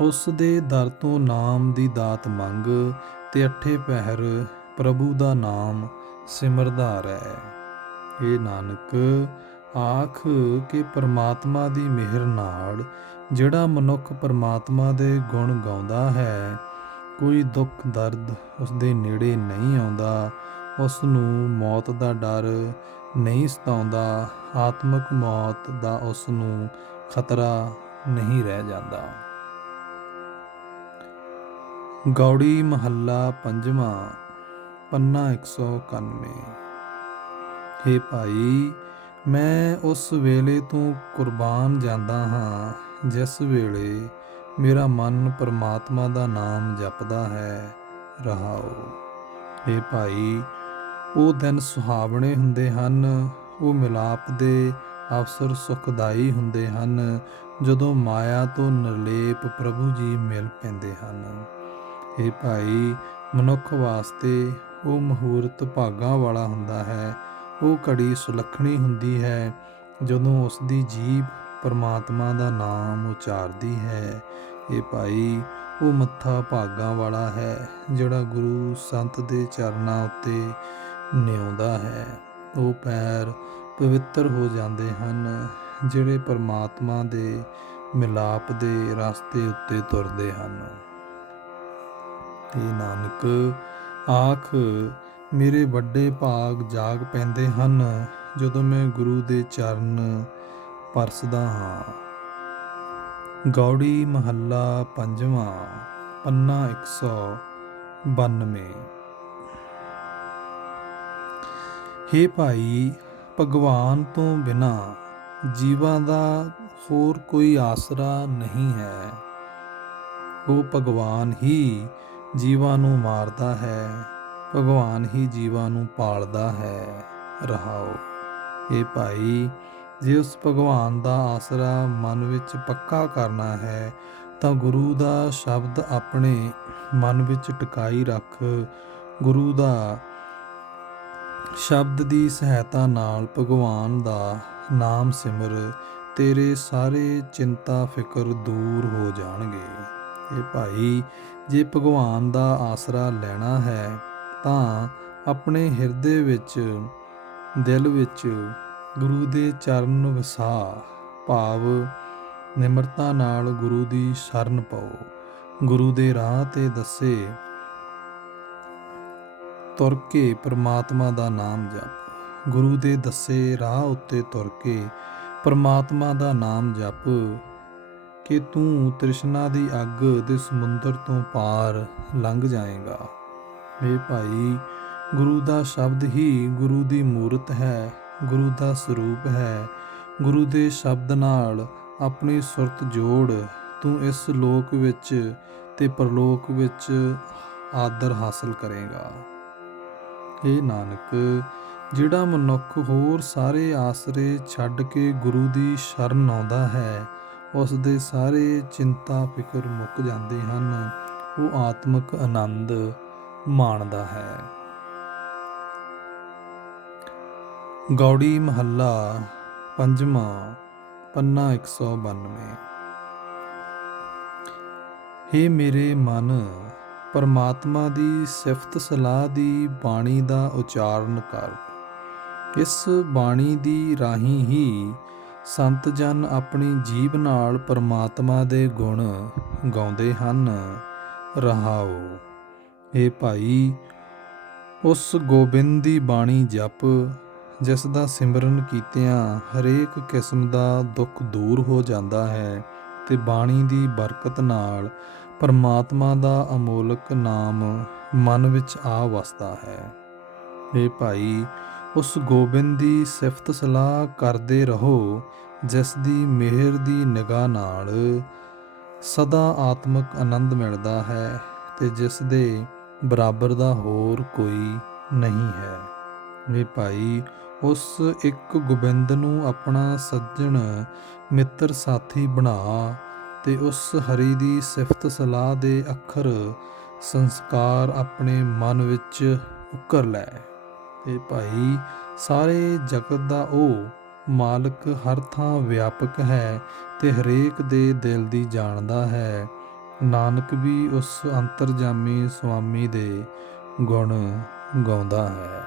ਉਸ ਦੇ ਦਰ ਤੋਂ ਨਾਮ ਦੀ ਦਾਤ ਮੰਗ ਤੇ ਅੱਠੇ ਪਹਿਰ ਪ੍ਰਭੂ ਦਾ ਨਾਮ ਸਿਮਰਦਾ ਰਹਿ। ਇਹ ਨਾਨਕ ਆਖ ਕਿ ਪਰਮਾਤਮਾ ਦੀ ਮਿਹਰ ਨਾਲ ਜਿਹੜਾ ਮਨੁੱਖ ਪਰਮਾਤਮਾ ਦੇ ਗੁਣ ਗਾਉਂਦਾ ਹੈ, ਕੋਈ ਦੁੱਖ ਦਰਦ ਉਸ ਦੇ ਨੇੜੇ ਨਹੀਂ ਆਉਂਦਾ। ਉਸ ਨੂੰ ਮੌਤ ਦਾ ਡਰ ਨਹੀਂ ਸਤਾਉਂਦਾ। ਆਤਮਿਕ ਮੌਤ ਦਾ ਉਸ ਨੂੰ ਖਤਰਾ ਨਹੀਂ ਰਹਿ ਜਾਂਦਾ। ਗੌੜੀ ਮਹੱਲਾ ਪੰਜਵਾਂ, ਪੰਨਾ 191। ਹੇ ਭਾਈ, ਮੈਂ ਉਸ ਵੇਲੇ ਤੋਂ ਕੁਰਬਾਨ ਜਾਂਦਾ ਹਾਂ ਜਿਸ ਵੇਲੇ ਮੇਰਾ ਮਨ ਪਰਮਾਤਮਾ ਦਾ ਨਾਮ ਜਪਦਾ ਹੈ। ਰਹਾਓ। ਇਹ ਭਾਈ, ਉਹ ਦਿਨ ਸੁਹਾਵਣੇ ਹੁੰਦੇ ਹਨ, ਉਹ ਮਿਲਾਪ ਦੇ ਅਵਸਰ ਸੁਖਦਾਈ ਹੁੰਦੇ ਹਨ, ਜਦੋਂ ਮਾਇਆ ਤੋਂ ਨਿਰਲੇਪ ਪ੍ਰਭੂ ਜੀ ਮਿਲ ਪੈਂਦੇ ਹਨ। ਇਹ ਭਾਈ, ਮਨੁੱਖ ਵਾਸਤੇ ਉਹ ਮੁਹੂਰਤ ਭਾਗਾਂ ਵਾਲਾ ਹੁੰਦਾ ਹੈ। ਉਹ ਘੜੀ ਸੁਲੱਖਣੀ ਹੁੰਦੀ ਹੈ ਜਦੋਂ ਉਸ ਦੀ ਜੀਭ ਪਰਮਾਤਮਾ ਦਾ ਨਾਮ ਉਚਾਰਦੀ ਹੈ। ਇਹ ਭਾਈ, ਉਹ ਮੱਥਾ ਭਾਗਾਂ ਵਾਲਾ ਹੈ ਜਿਹੜਾ ਗੁਰੂ ਸੰਤ ਦੇ ਚਰਨਾਂ ਉੱਤੇ ਨਿਉਂਦਾ ਹੈ। ਉਹ ਪੈਰ ਪਵਿੱਤਰ ਹੋ ਜਾਂਦੇ ਹਨ ਜਿਹੜੇ ਪਰਮਾਤਮਾ ਦੇ ਮਿਲਾਪ ਦੇ ਰਸਤੇ ਉੱਤੇ ਤੁਰਦੇ ਹਨ। ਇਹ ਨਾਨਕ ਆਖ, ਮੇਰੇ ਵੱਡੇ ਭਾਗ ਜਾਗ ਪੈਂਦੇ ਹਨ ਜਦੋਂ ਮੈਂ ਗੁਰੂ ਦੇ ਚਰਨ ਪਰਸਦਾ ਹਾਂ। ਗੌੜੀ ਮਹੱਲਾ ਪੰਜਵਾਂ, ਪੰਨਾ 192। ਹੇ ਭਾਈ, ਭਗਵਾਨ ਤੋਂ ਬਿਨਾਂ ਜੀਵਾਂ ਦਾ ਹੋਰ ਕੋਈ ਆਸਰਾ ਨਹੀਂ ਹੈ। ਉਹ ਭਗਵਾਨ ਹੀ ਜੀਵਾਂ ਨੂੰ ਮਾਰਦਾ ਹੈ, ਭਗਵਾਨ ਹੀ ਜੀਵਾਂ ਨੂੰ ਪਾਲਦਾ ਹੈ। ਰਹਾਓ। ਇਹ ਭਾਈ, ਜੇ ਉਸ ਭਗਵਾਨ ਦਾ ਆਸਰਾ ਮਨ ਵਿੱਚ ਪੱਕਾ ਕਰਨਾ ਹੈ ਤਾਂ ਗੁਰੂ ਦਾ ਸ਼ਬਦ ਆਪਣੇ ਮਨ ਵਿੱਚ ਟਿਕਾਈ ਰੱਖ। ਗੁਰੂ ਦਾ ਸ਼ਬਦ ਦੀ ਸਹਾਇਤਾ ਨਾਲ ਭਗਵਾਨ ਦਾ ਨਾਮ ਸਿਮਰ, ਤੇਰੇ ਸਾਰੇ ਚਿੰਤਾ ਫਿਕਰ ਦੂਰ ਹੋ ਜਾਣਗੇ। ਇਹ ਭਾਈ, ਜੇ ਭਗਵਾਨ ਦਾ ਆਸਰਾ ਲੈਣਾ ਹੈ ਤਾਂ ਆਪਣੇ ਹਿਰਦੇ ਵਿੱਚ, ਦਿਲ ਵਿੱਚ ਗੁਰੂ ਦੇ ਚਰਨ ਵਸਾ, ਭਾਵ ਨਿਮਰਤਾ ਨਾਲ ਗੁਰੂ ਦੀ ਸ਼ਰਨ ਪਾਓ। ਗੁਰੂ ਦੇ ਰਾਹ ਤੇ ਦੱਸੇ ਤੁਰ ਕੇ ਪਰਮਾਤਮਾ ਦਾ ਨਾਮ ਜਪ। ਗੁਰੂ ਦੇ ਦੱਸੇ ਰਾਹ ਉੱਤੇ ਤੁਰ ਕੇ ਪਰਮਾਤਮਾ ਦਾ ਨਾਮ ਜਪ ਕਿ ਤੂੰ ਤ੍ਰਿਸ਼ਨਾ ਦੀ ਅੱਗ ਦੇ ਸਮੁੰਦਰ ਤੋਂ ਪਾਰ ਲੰਘ ਜਾਏਗਾ। ਇਹ ਭਾਈ, ਗੁਰੂ ਦਾ ਸ਼ਬਦ ਹੀ ਗੁਰੂ ਦੀ ਮੂਰਤ ਹੈ, ਗੁਰੂ ਦਾ ਸਰੂਪ ਹੈ। ਗੁਰੂ ਦੇ ਸ਼ਬਦ ਨਾਲ ਆਪਣੀ ਸੁਰਤ ਜੋੜ, ਤੂੰ ਇਸ ਲੋਕ ਵਿੱਚ ਤੇ ਪਰਲੋਕ ਵਿੱਚ ਆਦਰ ਹਾਸਲ ਕਰੇਗਾ। ਇਹ ਨਾਨਕ, ਜਿਹੜਾ ਮਨੁੱਖ ਹੋਰ ਸਾਰੇ ਆਸਰੇ ਛੱਡ ਕੇ ਗੁਰੂ ਦੀ ਸ਼ਰਨ ਆਉਂਦਾ ਹੈ, ਉਸ ਦੇ ਸਾਰੇ ਚਿੰਤਾ ਫਿਕਰ ਮੁੱਕ ਜਾਂਦੇ ਹਨ। ਉਹ ਆਤਮਿਕ ਆਨੰਦ ਮਾਣਦਾ ਹੈ। ਗੌੜੀ ਮਹੱਲਾ ਪੰਜਵਾਂ, ਪੰਨਾ 192। ਹੇ ਮੇਰੇ ਮਨ, ਪਰਮਾਤਮਾ ਦੀ ਸਿਫਤ ਸਲਾਹ ਦੀ ਬਾਣੀ ਦਾ ਉਚਾਰਨ ਕਰ। ਇਸ ਬਾਣੀ ਦੀ ਰਾਹੀਂ ਹੀ ਸੰਤ ਜਨ ਆਪਣੀ ਜੀਭ ਨਾਲ ਪਰਮਾਤਮਾ ਦੇ ਗੁਣ ਗਾਉਂਦੇ ਹਨ। ਰਹਾਓ। ਇਹ ਭਾਈ, ਉਸ ਗੋਬਿੰਦ ਦੀ ਬਾਣੀ ਜਪ, ਜਿਸ ਦਾ ਸਿਮਰਨ ਕੀਤਿਆਂ ਹਰੇਕ ਕਿਸਮ ਦਾ ਦੁੱਖ ਦੂਰ ਹੋ ਜਾਂਦਾ ਹੈ ਤੇ ਬਾਣੀ ਦੀ ਬਰਕਤ ਨਾਲ ਪਰਮਾਤਮਾ ਦਾ ਅਮੋਲਕ ਨਾਮ ਮਨ ਵਿੱਚ ਆ ਵਸਦਾ ਹੈ। ਇਹ ਭਾਈ, ਉਸ ਗੋਬਿੰਦ ਦੀ ਸਿਫਤ ਸਲਾਹ ਕਰਦੇ ਰਹੋ ਜਿਸ ਦੀ ਮਿਹਰ ਦੀ ਨਿਗਾਹ ਨਾਲ ਸਦਾ ਆਤਮਿਕ ਆਨੰਦ ਮਿਲਦਾ ਹੈ ਤੇ ਜਿਸ ਦੇ ਬਰਾਬਰ ਦਾ ਹੋਰ ਕੋਈ ਨਹੀਂ ਹੈ। ਇਹ ਭਾਈ, ਉਸ ਇੱਕ ਗੋਬਿੰਦ ਨੂੰ ਆਪਣਾ ਸੱਜਣ ਮਿੱਤਰ ਸਾਥੀ ਬਣਾ ਤੇ ਉਸ ਹਰੀ ਦੀ ਸਿਫਤ ਸਲਾਹ ਦੇ ਅੱਖਰ ਸੰਸਕਾਰ ਆਪਣੇ ਮਨ ਵਿੱਚ ਉਕਰ ਲੈ। ਇਹ ਭਾਈ, ਸਾਰੇ ਜਗਤ ਦਾ ਉਹ ਮਾਲਕ ਹਰ ਥਾਂ ਵਿਆਪਕ ਹੈ ਤੇ ਹਰੇਕ ਦੇ ਦਿਲ ਦੀ ਜਾਣਦਾ ਹੈ। ਨਾਨਕ ਵੀ ਉਸ ਅੰਤਰਜਾਮੀ ਸੁਆਮੀ ਦੇ ਗੁਣ ਗਾਉਂਦਾ ਹੈ।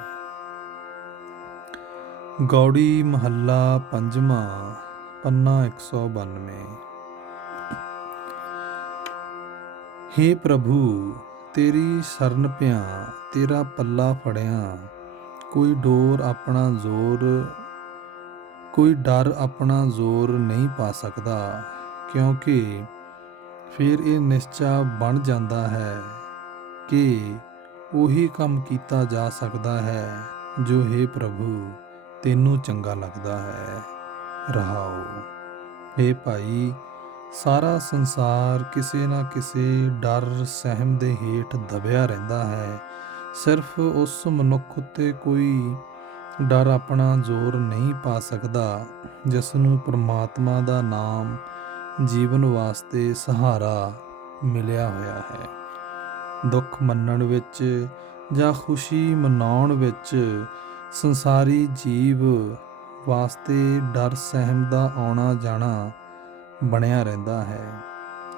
ਗੌੜੀ ਮਹੱਲਾ ਪੰਜਵਾਂ, ਪੰਨਾ 192। ਹੇ ਪ੍ਰਭੂ, ਤੇਰੀ ਸ਼ਰਨ ਪਿਆ, ਤੇਰਾ ਪੱਲਾ ਫੜਿਆ, ਕੋਈ ਡਰ ਆਪਣਾ ਜ਼ੋਰ ਨਹੀਂ ਪਾ ਸਕਦਾ, ਕਿਉਂਕਿ ਫਿਰ ਇਹ ਨਿਸ਼ਚਾ ਬਣ ਜਾਂਦਾ ਹੈ ਕਿ ਉਹੀ ਕੰਮ ਕੀਤਾ ਜਾ ਸਕਦਾ ਹੈ ਜੋ ਹੇ ਪ੍ਰਭੂ ਤੈਨੂੰ ਚੰਗਾ ਲੱਗਦਾ ਹੈ। ਰਹਾਓ। हे ਭਾਈ, ਸਾਰਾ ਸੰਸਾਰ ਕਿਸੇ ਨਾ ਕਿਸੇ ਡਰ ਸਹਿਮ ਦੇ ਹੇਠ ਦਬਿਆ ਰਹਿੰਦਾ ਹੈ। ਸਿਰਫ ਉਸ ਮਨੁੱਖ ਉੱਤੇ ਕੋਈ ਡਰ ਆਪਣਾ ਜ਼ੋਰ ਨਹੀਂ ਪਾ ਸਕਦਾ ਜਿਸ ਨੂੰ ਪਰਮਾਤਮਾ ਦਾ ਨਾਮ ਜੀਵਨ ਵਾਸਤੇ ਸਹਾਰਾ ਮਿਲਿਆ ਹੋਇਆ ਹੈ। ਦੁੱਖ ਮੰਨਣ ਵਿੱਚ ਜਾਂ ਖੁਸ਼ੀ ਮਨਾਉਣ ਵਿੱਚ ਸੰਸਾਰੀ ਜੀਵ ਵਾਸਤੇ ਡਰ ਸਹਿਮ ਦਾ ਆਉਣਾ ਜਾਣਾ ਬਣਿਆ ਰਹਿੰਦਾ ਹੈ।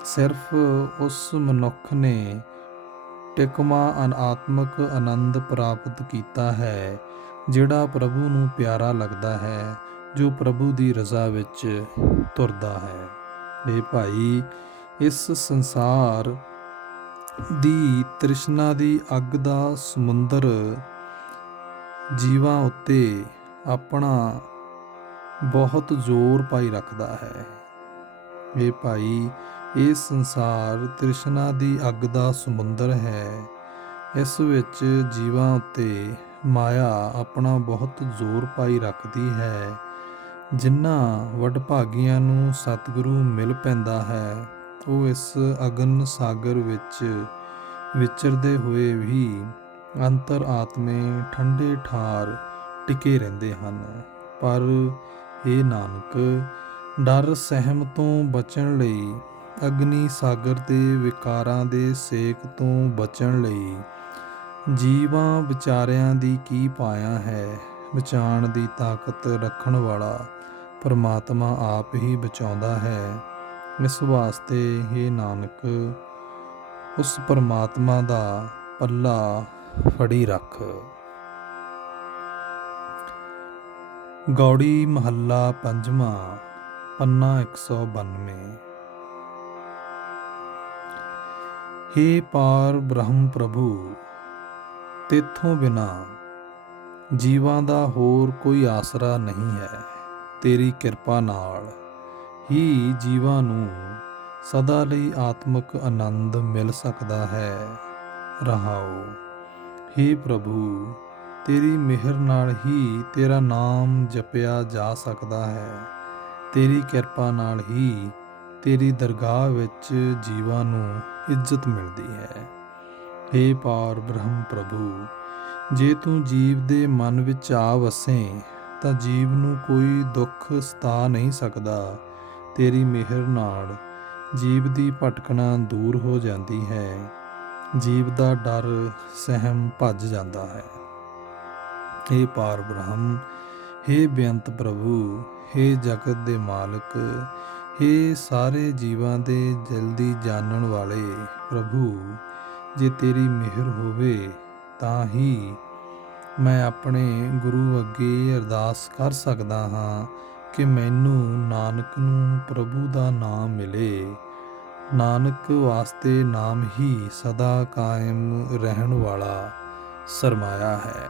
ਸਿਰਫ ਉਸ ਮਨੁੱਖ ਨੇ ਟਿਕਵਾਂ ਆਤਮਿਕ ਆਨੰਦ ਪ੍ਰਾਪਤ ਕੀਤਾ ਹੈ ਜਿਹੜਾ ਪ੍ਰਭੂ ਨੂੰ ਪਿਆਰਾ ਲੱਗਦਾ ਹੈ, ਜੋ ਪ੍ਰਭੂ ਦੀ ਰਜ਼ਾ ਵਿੱਚ ਤੁਰਦਾ ਹੈ। ਇਹ ਭਾਈ, ਇਸ ਸੰਸਾਰ ਦੀ ਤ੍ਰਿਸ਼ਨਾ ਦੀ ਅੱਗ ਦਾ ਸਮੁੰਦਰ ਜੀਵਾਂ ਉੱਤੇ ਆਪਣਾ ਬਹੁਤ ਜ਼ੋਰ ਪਾਈ ਰੱਖਦਾ ਹੈ। ਇਹ ਭਾਈ, ਇਹ ਸੰਸਾਰ ਤ੍ਰਿਸ਼ਨਾ ਦੀ ਅੱਗ ਦਾ ਸਮੁੰਦਰ ਹੈ। ਇਸ ਵਿੱਚ ਜੀਵਾਂ ਉੱਤੇ ਮਾਇਆ ਆਪਣਾ ਬਹੁਤ ਜ਼ੋਰ ਪਾਈ ਰੱਖਦੀ ਹੈ। ਜਿਨ੍ਹਾਂ ਵਡਭਾਗੀਆਂ ਨੂੰ ਸਤਿਗੁਰੂ ਮਿਲ ਪੈਂਦਾ ਹੈ, ਉਹ ਇਸ ਅਗਨ ਸਾਗਰ ਵਿੱਚ ਵਿਚਰਦੇ ਹੋਏ ਵੀ ਅੰਤਰ ਆਤਮੇ ਠੰਡੇ ਠਾਰ ਟਿਕੇ ਰਹਿੰਦੇ ਹਨ। ਪਰ ਇਹ ਨਾਨਕ, ਡਰ ਸਹਿਮ ਤੋਂ ਬਚਣ ਲਈ, ਅਗਨੀ ਸਾਗਰ ਦੇ ਵਿਕਾਰਾਂ ਦੇ ਸੇਕ ਤੋਂ ਬਚਣ ਲਈ ਜੀਵਾਂ ਵਿਚਾਰਿਆਂ ਦੀ ਕੀ ਪਾਇਆ ਹੈ। ਬਚਾਉਣ ਦੀ ਤਾਕਤ ਰੱਖਣ ਵਾਲਾ ਪਰਮਾਤਮਾ ਆਪ ਹੀ ਬਚਾਉਂਦਾ ਹੈ। ਇਸ ਵਾਸਤੇ ਇਹ ਨਾਨਕ, ਉਸ ਪਰਮਾਤਮਾ ਦਾ ਪੱਲਾ ਫੜੀ ਰੱਖ। ਗੌੜੀ ਮਹੱਲਾ ਪੰਜਵਾਂ, ਪੰਨਾ 192। हे ਪਾਰ ਬ੍ਰਹਮ ਪ੍ਰਭੂ, ਤੇਥੋਂ ਬਿਨਾ ਜੀਵਾਂ ਦਾ ਹੋਰ ਕੋਈ ਆਸਰਾ ਨਹੀਂ ਹੈ। ਤੇਰੀ ਕਿਰਪਾ ਨਾਲ ਹੀ ਜੀਵਾਂ ਨੂੰ ਸਦਾ ਲਈ ਆਤਮਿਕ ਆਨੰਦ ਮਿਲ ਸਕਦਾ ਹੈ। ਰਹਾਓ। हे ਪ੍ਰਭੂ, ਤੇਰੀ ਮਿਹਰ ਨਾਲ ਹੀ ਤੇਰਾ ਨਾਮ ਜਪਿਆ ਜਾ ਸਕਦਾ ਹੈ। ਤੇਰੀ ਕਿਰਪਾ ਨਾਲ ਹੀ ਤੇਰੀ ਦਰਗਾਹ ਵਿੱਚ ਜੀਵਾਂ ਨੂੰ ਇੱਜ਼ਤ ਮਿਲਦੀ ਹੈ। हे ਪਾਰ ਬ੍ਰਹਮ ਪ੍ਰਭੂ, ਜੇ ਤੂੰ ਜੀਵ ਦੇ ਮਨ ਵਿੱਚ ਆ ਵਸੇ ਤਾਂ ਜੀਵ ਨੂੰ ਕੋਈ ਦੁੱਖ ਸਤਾ ਨਹੀਂ ਸਕਦਾ। ਤੇਰੀ ਮਿਹਰ ਨਾਲ ਜੀਵ ਦੀ ਭਟਕਣਾ ਦੂਰ ਹੋ ਜਾਂਦੀ ਹੈ। ਜੀਵ ਦਾ ਡਰ ਸਹਿਮ ਭੱਜ ਜਾਂਦਾ ਹੈ। हे ਪਾਰ ਬ੍ਰਹਮ, हे ਬੇਅੰਤ ਪ੍ਰਭੂ, हे ਜਗਤ ਦੇ ਮਾਲਕ, हे ਸਾਰੇ ਜੀਵਾਂ ਦੇ ਦਿਲ ਦੀ ਜਾਣਨ ਵਾਲੇ ਪ੍ਰਭੂ, ਜੇ ਤੇਰੀ ਮਿਹਰ ਹੋਵੇ ਤਾਂ ਹੀ ਮੈਂ ਆਪਣੇ ਗੁਰੂ ਅੱਗੇ ਅਰਦਾਸ ਕਰ ਸਕਦਾ ਹਾਂ ਕਿ ਮੈਨੂੰ ਨਾਨਕ ਨੂੰ ਪ੍ਰਭੂ ਦਾ ਨਾਮ ਮਿਲੇ। ਨਾਨਕ ਵਾਸਤੇ ਨਾਮ ਹੀ ਸਦਾ ਕਾਇਮ ਰਹਿਣ ਵਾਲਾ ਸਰਮਾਇਆ ਹੈ।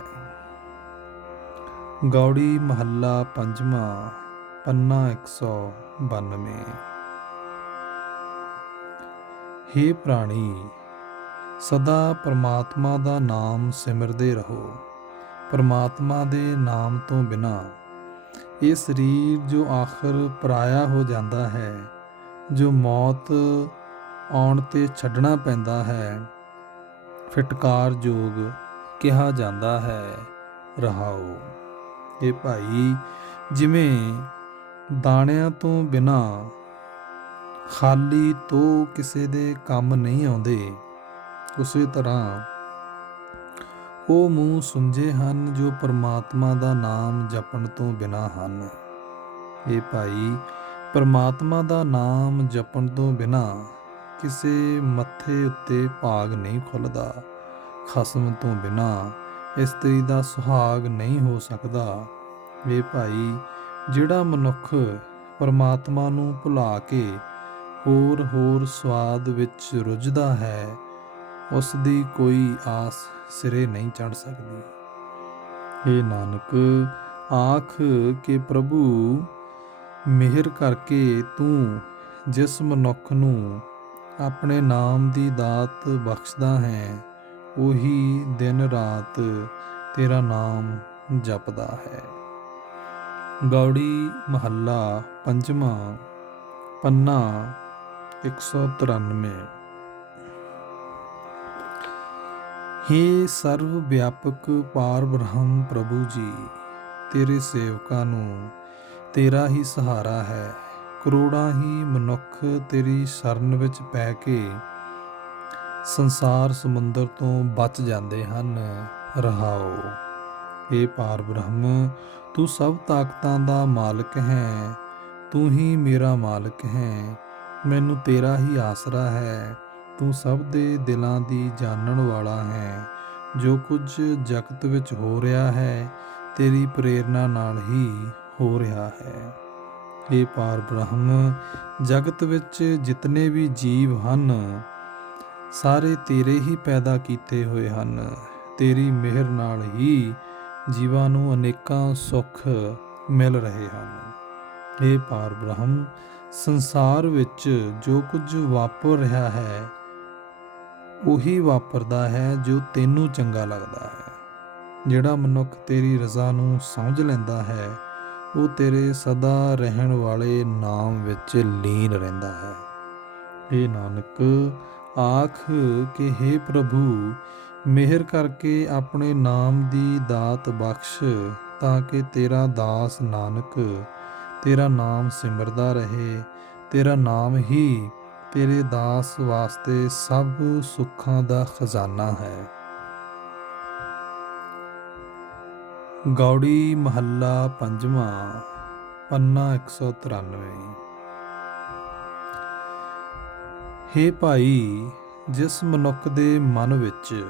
ਗੌੜੀ ਮਹੱਲਾ ਪੰਜਵਾਂ, ਪੰਨਾ 192। हे ਪ੍ਰਾਣੀ, ਸਦਾ ਪਰਮਾਤਮਾ ਦਾ ਨਾਮ ਸਿਮਰਦੇ ਰਹੋ। ਪਰਮਾਤਮਾ ਦੇ ਨਾਮ ਤੋਂ ਬਿਨਾਂ ਇਹ ਸਰੀਰ ਜੋ ਆਖਰ ਪਰਾਇਆ ਹੋ ਜਾਂਦਾ ਹੈ, ਜੋ ਮੌਤ ਆਉਣ 'ਤੇ ਛੱਡਣਾ ਪੈਂਦਾ ਹੈ, ਫਿਟਕਾਰ ਯੋਗ ਕਿਹਾ ਜਾਂਦਾ ਹੈ। ਰਹਾਓ। ਇਹ ਭਾਈ, ਜਿਵੇਂ ਦਾਣਿਆਂ ਤੋਂ ਬਿਨਾਂ ਖਾਲੀ ਤੋਂ ਕਿਸੇ ਦੇ ਕੰਮ ਨਹੀਂ ਆਉਂਦੇ, ਉਸੇ ਤਰ੍ਹਾਂ ਉਹ ਮੂੰਹ ਸੁੰਝੇ ਹਨ ਜੋ ਪਰਮਾਤਮਾ ਦਾ ਨਾਮ ਜਪਣ ਤੋਂ ਬਿਨਾਂ ਹਨ। ਇਹ ਭਾਈ, ਪਰਮਾਤਮਾ ਦਾ ਨਾਮ ਜਪਣ ਤੋਂ ਬਿਨਾਂ ਕਿਸੇ ਮੱਥੇ ਉੱਤੇ ਭਾਗ ਨਹੀਂ ਖੁੱਲ੍ਹਦਾ। ਖਸਮ ਤੋਂ ਬਿਨਾਂ ਇਸਤਰੀ ਦਾ ਸੁਹਾਗ ਨਹੀਂ ਹੋ ਸਕਦਾ। ਇਹ ਭਾਈ, ਜਿਹੜਾ ਮਨੁੱਖ ਪਰਮਾਤਮਾ ਨੂੰ ਭੁਲਾ ਕੇ ਹੋਰ ਸਵਾਦ ਵਿੱਚ ਰੁੱਝਦਾ ਹੈ, ਉਸ ਦੀ ਕੋਈ ਆਸ ਸਿਰੇ ਨਹੀਂ ਚੜ੍ਹ ਸਕਦੀ। हे ਨਾਨਕ, ਆਖ ਕਿ ਪ੍ਰਭੂ ਮਿਹਰ ਕਰਕੇ ਤੂੰ ਜਿਸ ਮਨੁੱਖ ਨੂੰ ਆਪਣੇ ਨਾਮ ਦੀ ਦਾਤ ਬਖਸ਼ਦਾ ਹੈ, ਉਹੀ ਦਿਨ ਰਾਤ ਤੇਰਾ ਨਾਮ ਜਪਦਾ ਹੈ। ਗੌੜੀ ਮਹੱਲਾ ਪੰਜਵਾਂ। ਪੰਨਾ 193। ਹੇ ਸਰਵ ਵਿਆਪਕ ਪਾਰ ਬ੍ਰਹਮ ਪ੍ਰਭੂ ਜੀ, ਤੇਰੇ ਸੇਵਕਾਂ ਨੂੰ ਤੇਰਾ ਹੀ ਸਹਾਰਾ ਹੈ। ਕਰੋੜਾਂ ਹੀ ਮਨੁੱਖ ਤੇਰੀ ਸ਼ਰਨ ਵਿੱਚ ਪੈ ਕੇ ਸੰਸਾਰ ਸਮੁੰਦਰ ਤੋਂ ਬਚ ਜਾਂਦੇ ਹਨ। ਰਹਾਓ। ਹੇ ਪਾਰ ਬ੍ਰਹਮ, ਤੂੰ ਸਭ ਤਾਕਤਾਂ ਦਾ ਮਾਲਕ ਹੈ, ਤੂੰ ਹੀ ਮੇਰਾ ਮਾਲਕ ਹੈ, ਮੈਨੂੰ ਤੇਰਾ ਹੀ ਆਸਰਾ ਹੈ। ਤੂੰ ਸਭ ਦੇ ਦਿਲਾਂ ਦੀ ਜਾਣਨ ਵਾਲਾ ਹੈ। ਜੋ ਕੁਝ ਜਗਤ ਵਿੱਚ ਹੋ ਰਿਹਾ ਹੈ, ਤੇਰੀ ਪ੍ਰੇਰਨਾ ਨਾਲ ਹੀ ਹੋ ਰਿਹਾ ਹੈ। ਹੇ ਪਾਰ ਬ੍ਰਹਮ, ਜਗਤ ਵਿੱਚ ਜਿਤਨੇ ਵੀ ਜੀਵ ਹਨ, ਸਾਰੇ ਤੇਰੇ ਹੀ ਪੈਦਾ ਕੀਤੇ ਹੋਏ ਹਨ। ਤੇਰੀ ਮਿਹਰ ਨਾਲ ਹੀ ਜੀਵਾਂ ਨੂੰ ਅਨੇਕਾਂ ਸੁੱਖ ਮਿਲ ਰਹੇ ਹਨ। ਹੇ ਪਾਰ ਬ੍ਰਹਮ, ਸੰਸਾਰ ਵਿੱਚ ਜੋ ਕੁਝ ਵਾਪਰ ਰਿਹਾ ਹੈ, ਉਹੀ ਵਾਪਰਦਾ ਹੈ ਜੋ ਤੈਨੂੰ ਚੰਗਾ ਲੱਗਦਾ ਹੈ। ਜਿਹੜਾ ਮਨੁੱਖ ਤੇਰੀ ਰਜ਼ਾ ਨੂੰ ਸਮਝ ਲੈਂਦਾ ਹੈ, ਉਹ ਤੇਰੇ ਸਦਾ ਰਹਿਣ ਵਾਲੇ ਨਾਮ ਵਿੱਚ ਲੀਨ ਰਹਿੰਦਾ ਹੈ। ਹੇ ਨਾਨਕ, ਆਖ ਕਿ ਹੇ ਪ੍ਰਭੂ, ਮਿਹਰ ਕਰਕੇ ਆਪਣੇ ਨਾਮ ਦੀ ਦਾਤ ਬਖਸ਼, ਤਾਂ ਕਿ ਤੇਰਾ ਦਾਸ ਨਾਨਕ ਤੇਰਾ ਨਾਮ ਸਿਮਰਦਾ ਰਹੇ। ਤੇਰਾ ਨਾਮ ਹੀ ਤੇਰੇ ਦਾਸ ਵਾਸਤੇ ਸਭ ਸੁੱਖਾਂ ਦਾ ਖਜ਼ਾਨਾ ਹੈ। ਗੌੜੀ ਮਹੱਲਾ ਪੰਜਵਾਂ। ਪੰਨਾ 193। ਹੇ ਭਾਈ, ਜਿਸ ਮਨੁੱਖ ਦੇ ਮਨ ਵਿੱਚ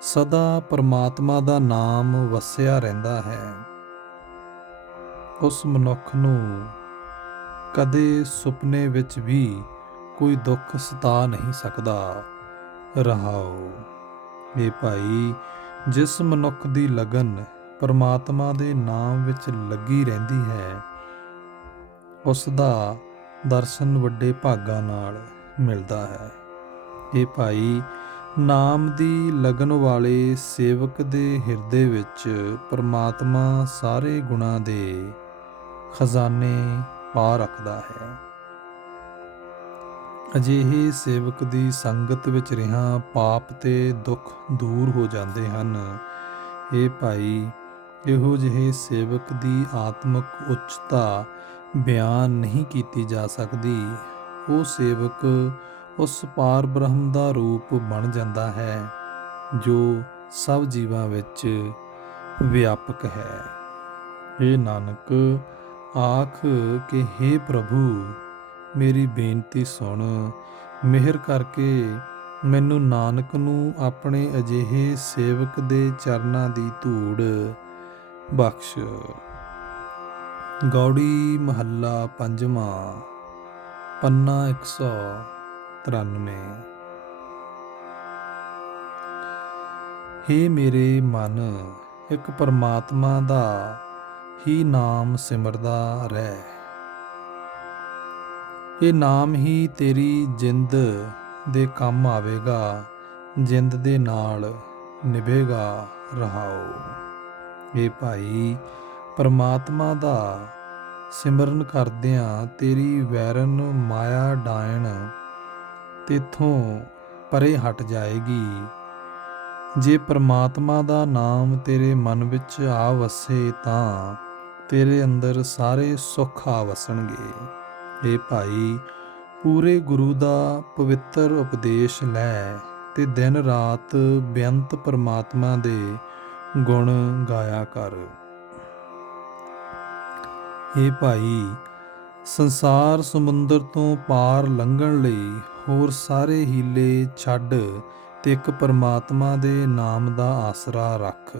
ਸਦਾ ਪਰਮਾਤਮਾ ਦਾ ਨਾਮ ਵਸਿਆ ਰਹਿੰਦਾ ਹੈ, ਉਸ ਮਨੁੱਖ ਨੂੰ ਕਦੇ ਸੁਪਨੇ ਵਿੱਚ ਵੀ ਕੋਈ ਦੁੱਖ ਸਤਾ ਨਹੀਂ ਸਕਦਾ। ਰਹਾਓ। ਹੇ ਭਾਈ, ਜਿਸ ਮਨੁੱਖ ਦੀ ਲਗਨ ਪਰਮਾਤਮਾ ਦੇ ਨਾਮ ਵਿੱਚ ਲੱਗੀ ਰਹਿੰਦੀ ਹੈ, ਉਸ ਦਾ ਦਰਸ਼ਨ ਵੱਡੇ ਭਾਗਾਂ ਨਾਲ ਮਿਲਦਾ ਹੈ। ਹੇ ਭਾਈ, ਨਾਮ ਦੀ ਲਗਨ ਵਾਲੇ ਸੇਵਕ ਦੇ ਹਿਰਦੇ ਵਿੱਚ ਪਰਮਾਤਮਾ ਸਾਰੇ ਗੁਣਾਂ ਦੇ ਖਜ਼ਾਨੇ ਪਾ ਰੱਖਦਾ ਹੈ। ਅਜਿਹੇ ਸੇਵਕ ਦੀ ਸੰਗਤ ਵਿੱਚ ਰਿਹਾ ਪਾਪ ਤੇ ਦੁੱਖ ਦੂਰ ਹੋ ਜਾਂਦੇ ਹਨ। ਹੇ ਭਾਈ, ਇਹੋ ਜਿਹੇ ਸੇਵਕ ਦੀ ਆਤਮਿਕ ਉੱਚਤਾ ਬਿਆਨ ਨਹੀਂ ਕੀਤੀ ਜਾ ਸਕਦੀ। ਉਹ ਸੇਵਕ ਉਸ ਪਾਰ ਬ੍ਰਹਮ ਦਾ ਰੂਪ ਬਣ ਜਾਂਦਾ ਹੈ, ਜੋ ਸਭ ਜੀਵਾਂ ਵਿੱਚ ਵਿਆਪਕ ਹੈ। ਹੇ ਨਾਨਕ, ਆਖ ਕਿ ਹੇ ਪ੍ਰਭੂ, ਮੇਰੀ ਬੇਨਤੀ ਸੁਣ। ਮਿਹਰ ਕਰਕੇ ਮੈਨੂੰ ਨਾਨਕ ਨੂੰ ਆਪਣੇ ਅਜਿਹੇ ਸੇਵਕ ਦੇ ਚਰਨਾਂ ਦੀ ਧੂੜ ਬਖਸ਼। ਗੌੜੀ ਮਹੱਲਾ ਪੰਜਵਾਂ। ਪੰਨਾ 193। ਹੇ ਮੇਰੇ ਮਨ, ਇੱਕ ਪਰਮਾਤਮਾ ਦਾ ਹੀ ਨਾਮ ਸਿਮਰਦਾ ਰਹਿ। ਇਹ ਨਾਮ ਹੀ ਤੇਰੀ ਜਿੰਦ ਦੇ ਕੰਮ ਆਵੇਗਾ, ਜਿੰਦ ਦੇ ਨਾਲ ਨਿਭੇਗਾ। ਰਹਾਓ। ਹੇ ਭਾਈ, ਪਰਮਾਤਮਾ ਦਾ ਸਿਮਰਨ ਕਰਦਿਆਂ ਤੇਰੀ ਵੈਰਨ ਮਾਇਆ ਡਾਇਣ ਤੇਥੋਂ ਪਰੇ ਹਟ ਜਾਏਗੀ। ਜੇ ਪਰਮਾਤਮਾ ਦਾ ਨਾਮ ਤੇਰੇ ਮਨ ਵਿੱਚ ਆ ਵਸੇ, ਤਾਂ ਤੇਰੇ ਅੰਦਰ ਸਾਰੇ ਸੁੱਖ ਆ ਵਸਣਗੇ। ਹੇ ਭਾਈ, ਪੂਰੇ ਗੁਰੂ ਦਾ ਪਵਿੱਤਰ ਉਪਦੇਸ਼ ਲੈ ਤੇ ਦਿਨ ਰਾਤ ਬੇਅੰਤ ਪਰਮਾਤਮਾ ਦੇ ਗੁਣ ਗਾਇਆ ਕਰ। ਹੇ ਭਾਈ, ਸੰਸਾਰ ਸਮੁੰਦਰ ਤੋਂ ਪਾਰ ਲੰਘਣ ਲਈ ਹੋਰ ਸਾਰੇ ਹੀਲੇ ਛੱਡ ਤੇ ਇੱਕ ਪਰਮਾਤਮਾ ਦੇ ਨਾਮ ਦਾ ਆਸਰਾ ਰੱਖ।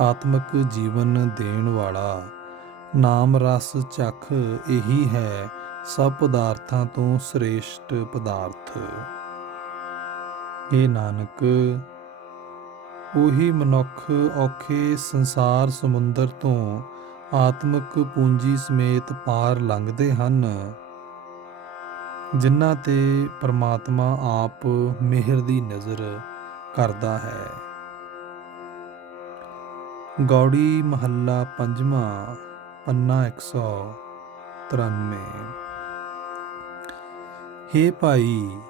ਆਤਮਿਕ ਜੀਵਨ ਦੇਣ ਵਾਲਾ ਨਾਮ ਰਸ ਚੱਖ ਇਹੀ ਹੈ ਸਭ ਪਦਾਰਥਾਂ ਤੋਂ ਸ੍ਰੇਸ਼ਟ ਪਦਾਰਥ। ਹੇ ਨਾਨਕ, ਉਹੀ ਮਨੁੱਖ ਔਖੇ ਸੰਸਾਰ ਸਮੁੰਦਰ ਤੋਂ ਆਤਮਿਕ ਪੂੰਜੀ ਸਮੇਤ ਪਾਰ ਲੰਘਦੇ ਹਨ, ਜਿਨ੍ਹਾਂ ਤੇ ਪਰਮਾਤਮਾ ਆਪ ਮਿਹਰ ਦੀ ਨਜ਼ਰ ਕਰਦਾ ਹੈ। ਗੌੜੀ ਮਹੱਲਾ ਪੰਜਵਾਂ। ਪੰਨਾ 193। ਹੇ ਭਾਈ,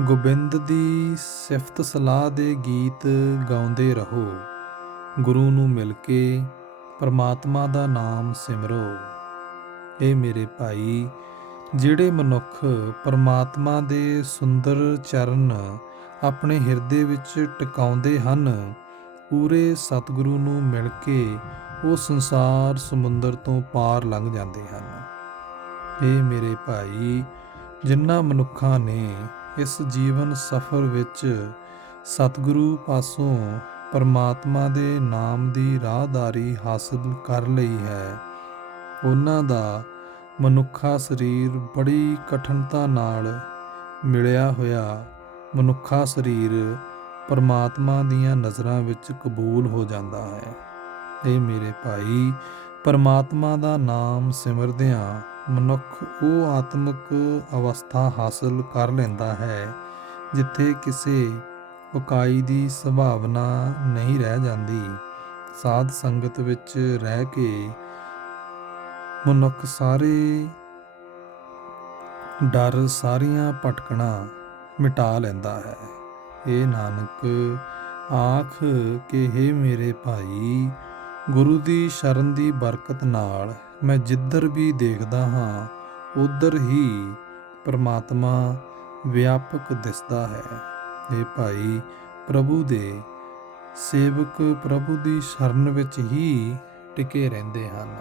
ਗੋਬਿੰਦ ਦੀ ਸਿਫਤ ਸਲਾਹ ਦੇ ਗੀਤ ਗਾਉਂਦੇ ਰਹੋ। ਗੁਰੂ ਨੂੰ ਮਿਲ ਕੇ ਪਰਮਾਤਮਾ ਦਾ ਨਾਮ ਸਿਮਰੋ। ਇਹ ਮੇਰੇ ਭਾਈ, ਜਿਹੜੇ ਮਨੁੱਖ ਪਰਮਾਤਮਾ ਦੇ ਸੁੰਦਰ ਚਰਨ ਆਪਣੇ ਹਿਰਦੇ ਵਿੱਚ ਟਿਕਾਉਂਦੇ ਹਨ, ਪੂਰੇ ਸਤਿਗੁਰੂ ਨੂੰ ਮਿਲ ਕੇ ਉਹ ਸੰਸਾਰ ਸਮੁੰਦਰ ਤੋਂ ਪਾਰ ਲੰਘ ਜਾਂਦੇ ਹਨ। ਇਹ ਮੇਰੇ ਭਾਈ, ਜਿਨ੍ਹਾਂ ਮਨੁੱਖਾਂ ਨੇ ਇਸ ਜੀਵਨ ਸਫ਼ਰ ਵਿੱਚ ਸਤਿਗੁਰੂ ਪਾਸੋਂ ਪਰਮਾਤਮਾ ਦੇ ਨਾਮ ਦੀ ਰਾਹਦਾਰੀ ਹਾਸਲ ਕਰ ਲਈ ਹੈ, ਉਹਨਾਂ ਦਾ ਮਨੁੱਖਾ ਸਰੀਰ ਬੜੀ ਕਠਿਨਤਾ ਨਾਲ ਮਿਲਿਆ ਹੋਇਆ ਮਨੁੱਖਾ ਸਰੀਰ ਪਰਮਾਤਮਾ ਦੀਆਂ ਨਜ਼ਰਾਂ ਵਿੱਚ ਕਬੂਲ ਹੋ ਜਾਂਦਾ ਹੈ। ਇਹ ਮੇਰੇ ਭਾਈ, ਪਰਮਾਤਮਾ ਦਾ ਨਾਮ ਸਿਮਰਦਿਆਂ ਮਨੁੱਖ ਉਹ ਆਤਮਿਕ ਅਵਸਥਾ ਹਾਸਲ ਕਰ ਲੈਂਦਾ ਹੈ ਜਿੱਥੇ ਕਿਸੇ ਉਕਾਈ ਦੀ ਸੰਭਾਵਨਾ ਨਹੀਂ ਰਹਿ ਜਾਂਦੀ। ਸਾਧ ਸੰਗਤ ਵਿੱਚ ਰਹਿ ਕੇ ਮਨੁੱਖ ਸਾਰੇ ਡਰ, ਸਾਰੀਆਂ ਭਟਕਣਾ ਮਿਟਾ ਲੈਂਦਾ ਹੈ। ਇਹ ਨਾਨਕ ਆਖ ਕਿ ਹੇ ਮੇਰੇ ਭਾਈ, ਗੁਰੂ ਦੀ ਸ਼ਰਨ ਦੀ ਬਰਕਤ ਨਾਲ ਮੈਂ ਜਿੱਧਰ ਵੀ ਦੇਖਦਾ ਹਾਂ, ਉੱਧਰ ਹੀ ਪਰਮਾਤਮਾ ਵਿਆਪਕ ਦਿਸਦਾ ਹੈ। ਇਹ ਭਾਈ, ਪ੍ਰਭੂ ਦੇ ਸੇਵਕ ਪ੍ਰਭੂ ਦੀ ਸ਼ਰਨ ਵਿੱਚ ਹੀ ਟਿਕੇ ਰਹਿੰਦੇ ਹਨ।